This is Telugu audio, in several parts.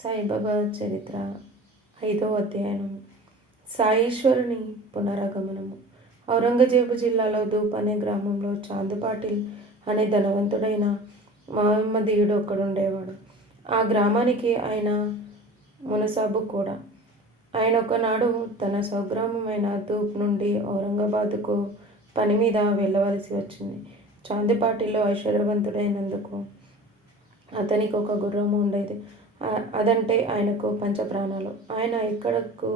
సాయిబాబా చరిత్ర 5వ అధ్యాయం. సాయీశ్వరుని పునరాగమనము. ఔరంగజేబు జిల్లాలో ధూప్ అనే గ్రామంలో చాంద్ పాటిల్ అనే ధనవంతుడైన మహమ్మదీయుడు ఒక్కడుండేవాడు. ఆ గ్రామానికి ఆయన మునసాబు కూడా. ఆయన ఒకనాడు తన స్వగ్రామమైన ధూప్ నుండి ఔరంగాబాదుకు పని మీద వెళ్ళవలసి వచ్చింది. చాంద్ పాటిల్ ఐశ్వర్యవంతుడైనందుకు అతనికి ఒక గుర్రము ఉండేది. అదంటే ఆయనకు పంచప్రాణాలు. ఆయన ఎక్కడకు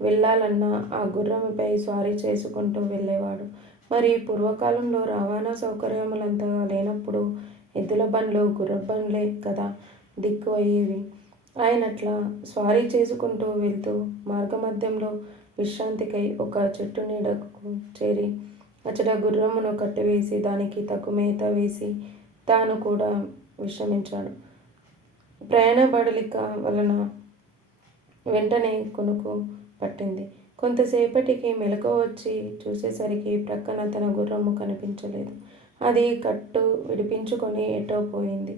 వెళ్ళాలన్నా ఆ గుర్రముపై స్వారీ చేసుకుంటూ వెళ్ళేవాడు. మరి పూర్వకాలంలో రవాణా సౌకర్యములంతగా లేనప్పుడు ఎద్దుల బండ్లు, గుర్రబండ్లే కదా దిక్కు అయ్యేవి. ఆయనట్లా స్వారీ చేసుకుంటూ వెళ్తూ మార్గమధ్యంలో విశ్రాంతికై ఒక చెట్టు నీడకు చేరి అచ్చట గుర్రమును కట్టివేసి దానికి తగు మేత వేసి తాను కూడా విశ్రమించాడు. ప్రయాణ బడలిక వలన వెంటనే కునుకు పట్టింది. కొంతసేపటికి మెలకువ వచ్చి చూసేసరికి ప్రక్కన తన గుర్రము కనిపించలేదు. అది కట్టు విడిపించుకొని ఎటో పోయింది.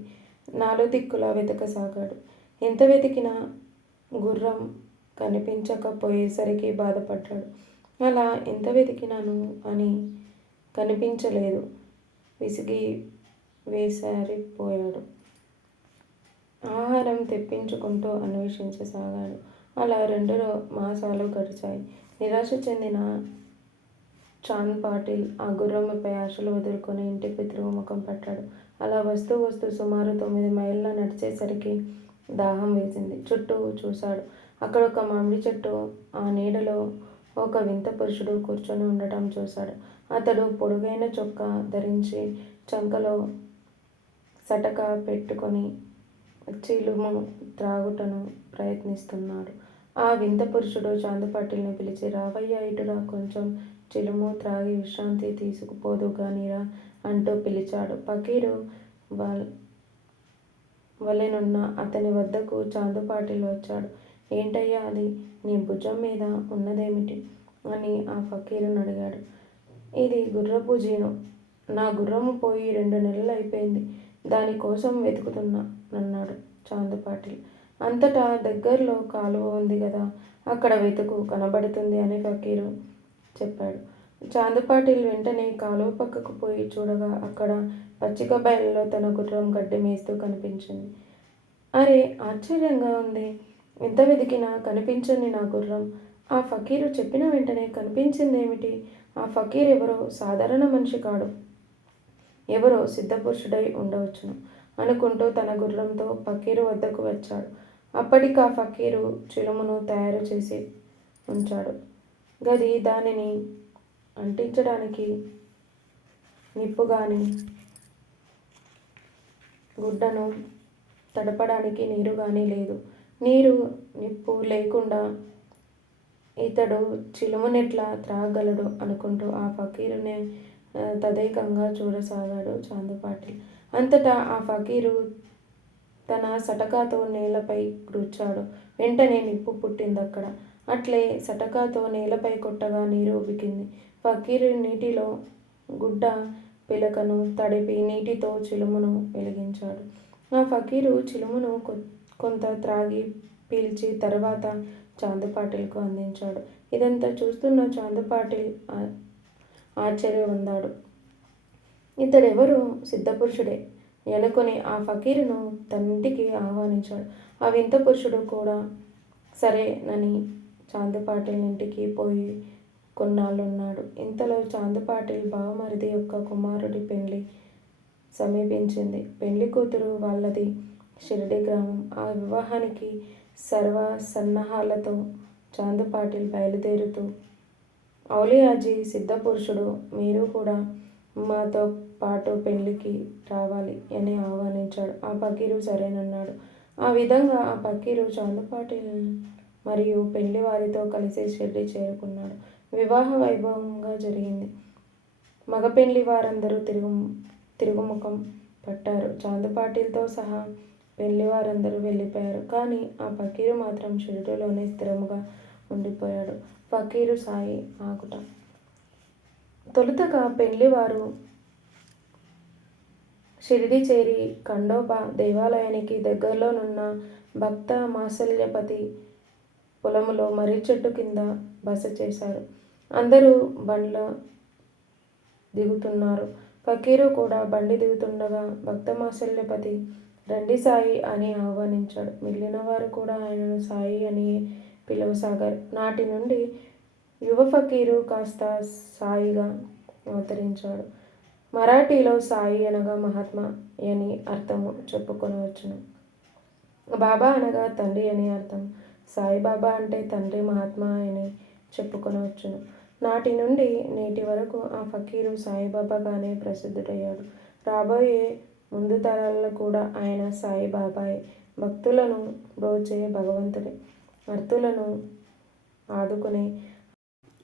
నాలుగు దిక్కులా వెతకసాగాడు. ఎంత వెతికినా గుర్రం కనిపించకపోయేసరికి బాధపడ్డాడు. అలా ఎంత వెతికినాను అని కనిపించలేదు. విసిగి వేసారిపోయాడు. ఆహారం తెప్పించుకుంటూ అన్వేషించసాగాడు. అలా 2 మాసాలు గడిచాయి. నిరాశ చెందిన చాంద్ పాటిల్ ఆ గుర్రముపై ఆశలు వదులుకొని ఇంటికి తిరుగుముఖం పట్టాడు. అలా వస్తూ సుమారు 9 మైళ్ళ నడిచేసరికి దాహం వేసింది. చుట్టూ చూశాడు. అక్కడ ఒక మామిడి చెట్టు ఆ నీడలో ఒక వింత పురుషుడు కూర్చొని ఉండటం చూశాడు. అతడు పొడుగైన చొక్కా ధరించి చంకలో సటక పెట్టుకొని చిలుము త్రాగుటను ప్రయత్నిస్తున్నాడు. ఆ వింత పురుషుడు చాంద్ పాటిల్ని పిలిచి, రావయ్యా ఇటురా, కొంచెం చిలుము త్రాగి విశ్రాంతి తీసుకుపోదు గానిరా అంటూ పిలిచాడు. ఫకీరు వలెనున్న అతని వద్దకు చాంద్ పాటిల్ వచ్చాడు. ఏంటయ్యా అది, నీ భుజం మీద ఉన్నదేమిటి అని ఆ ఫకీరును అడిగాడు. ఇది గుర్రపు జీను. నా గుర్రము పోయి 2 నెలలు అయిపోయింది. దానికోసం వెతుకుతున్నానన్నాడు చాంద్ పాటిల్. అంతటా దగ్గరలో కాలువ ఉంది గదా, అక్కడ వెతుకు, కనబడుతుంది అని ఫకీరు చెప్పాడు. చాంద్ పాటిల్ వెంటనే కాలువ పక్కకు పోయి చూడగా అక్కడ పచ్చిక బయలులో తన గుర్రం గడ్డి మేస్తూ కనిపించింది. అరే, ఆశ్చర్యంగా ఉంది. ఎంత వెతికినా కనిపించని నా గుర్రం. ఆ ఫకీరు చెప్పిన వెంటనే కనిపించిందేమిటి? ఆ ఫకీర్ ఎవరో సాధారణ మనిషి కాడు, ఎవరో సిద్ధపురుషుడై ఉండవచ్చును అనుకుంటూ తన గుర్రంతో ఫకీరు వద్దకు వచ్చాడు. అప్పటికా ఫకీరు చిలుమును తయారు చేసి ఉంచాడు. గది, దానిని అంటించడానికి నిప్పు గాని, గుడ్డను తడపడానికి నీరు గాని లేదు. నీరు నిప్పు లేకుండా ఇతడు చిలుమునెట్లా త్రాగలడు అనుకుంటూ ఆ ఫకీరునే తదేకంగా చూడసాగాడు చాంద్ పాటిల్. అంతటా ఆ ఫకీరు తన సటకాతో నేలపై గుచ్చాడు. వెంటనే నిప్పు పుట్టిందక్కడ. అట్లే సటకాతో నేలపై కొట్టగా నీరు ఉబికింది. ఫకీరు నీటిలో గుడ్డ పిలకను తడిపి నీటితో చిలుమును వెలిగించాడు. ఆ ఫకీరు చిలుమును కొంత త్రాగి పీల్చి తర్వాత చాంద్ పాటిల్కు అందించాడు. ఇదంతా చూస్తున్న చాంద్ పాటిల్ ఆశ్చర్యపొందాడు. ఇతడెవరు, సిద్ధపురుషుడే అనుకొని ఆ ఫకీరును తనింటికి ఆహ్వానించాడు. ఆ వింత పురుషుడు కూడా సరేనని చాంద్ పాటిల్ ఇంటికి పోయి కొన్నాళ్ళున్నాడు. ఇంతలో చాంద్ పాటిల్ బావమరిది యొక్క కుమారుడి పెండ్లి సమీపించింది. పెండ్లి కూతురు వాళ్ళది షిరిడి గ్రామం. ఆ వివాహానికి సర్వ సన్నాహాలతో చాంద్ పాటిల్ బయలుదేరుతూ, ఔలియాజీ, సిద్ధపురుషుడు, మీరు కూడా మాతో పాటు పెళ్లికి రావాలి అని ఆహ్వానించాడు. ఆ ఫకీరు సరేనన్నాడు. ఆ విధంగా ఆ ఫకీరు చాంద్ పాటిల్ మరియు పెళ్లి వారితో కలిసి షిరిడి చేరుకున్నాడు. వివాహ వైభవంగా జరిగింది. మగ పెళ్లి వారందరూ తిరుగుముఖం పట్టారు. చాంద్ పాటిల్తో సహా పెళ్లివారందరూ వెళ్ళిపోయారు. కానీ ఆ ఫకీరు మాత్రం షిరిడిలోనే స్థిరముగా ఉండిపోయాడు. ఫకీరు సాయి ఆగుట. తొలుతగా పెళ్లివారు షిరిడి చేరి ఖండోబా దేవాలయానికి దగ్గరలోనున్న భక్త మాసల్యపతి పొలములో మర్రి చెట్టు కింద బస చేశారు. అందరూ బండ్ల దిగుతున్నారు. ఫకీరు కూడా బండి దిగుతుండగా భక్త మాసల్యపతి రండి సాయి అని ఆహ్వానించాడు. మిగిలిన వారు కూడా ఆయనను సాయి అని పిలవసాగారు. నాటి నుండి యువ ఫకీరు కాస్త సాయిగా అవతరించాడు. మరాఠీలో సాయి అనగా మహాత్మా అని అర్థము చెప్పుకొనవచ్చును. బాబా అనగా తండ్రి అని అర్థం. సాయిబాబా అంటే తండ్రి మహాత్మా అని చెప్పుకొనవచ్చును. నాటి నుండి నేటి వరకు ఆ ఫకీరు సాయిబాబాగానే ప్రసిద్ధుడయ్యాడు. రాబోయే ముందు తరాలలో కూడా ఆయన సాయిబాబాయే. భక్తులను బ్రోచే భగవంతుడే. అర్థులను ఆదుకునే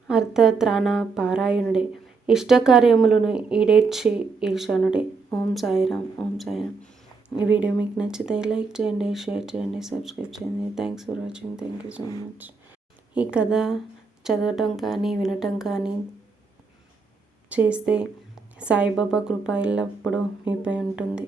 అర్థత్రాణ పారాయణుడే. ఇష్టకార్యములను ఈడేర్చే ఈశానుడే. ఓం సాయిరామ్. ఓం సాయిరామ్. ఈ వీడియో మీకు నచ్చితే లైక్ చేయండి, షేర్ చేయండి, సబ్స్క్రైబ్ చేయండి. Thanks for watching. Thank you so much. ఈ కథ చదవటం కానీ వినటం కానీ చేస్తే సాయిబాబా కృప ఎల్లప్పుడూ మీపై ఉంటుంది.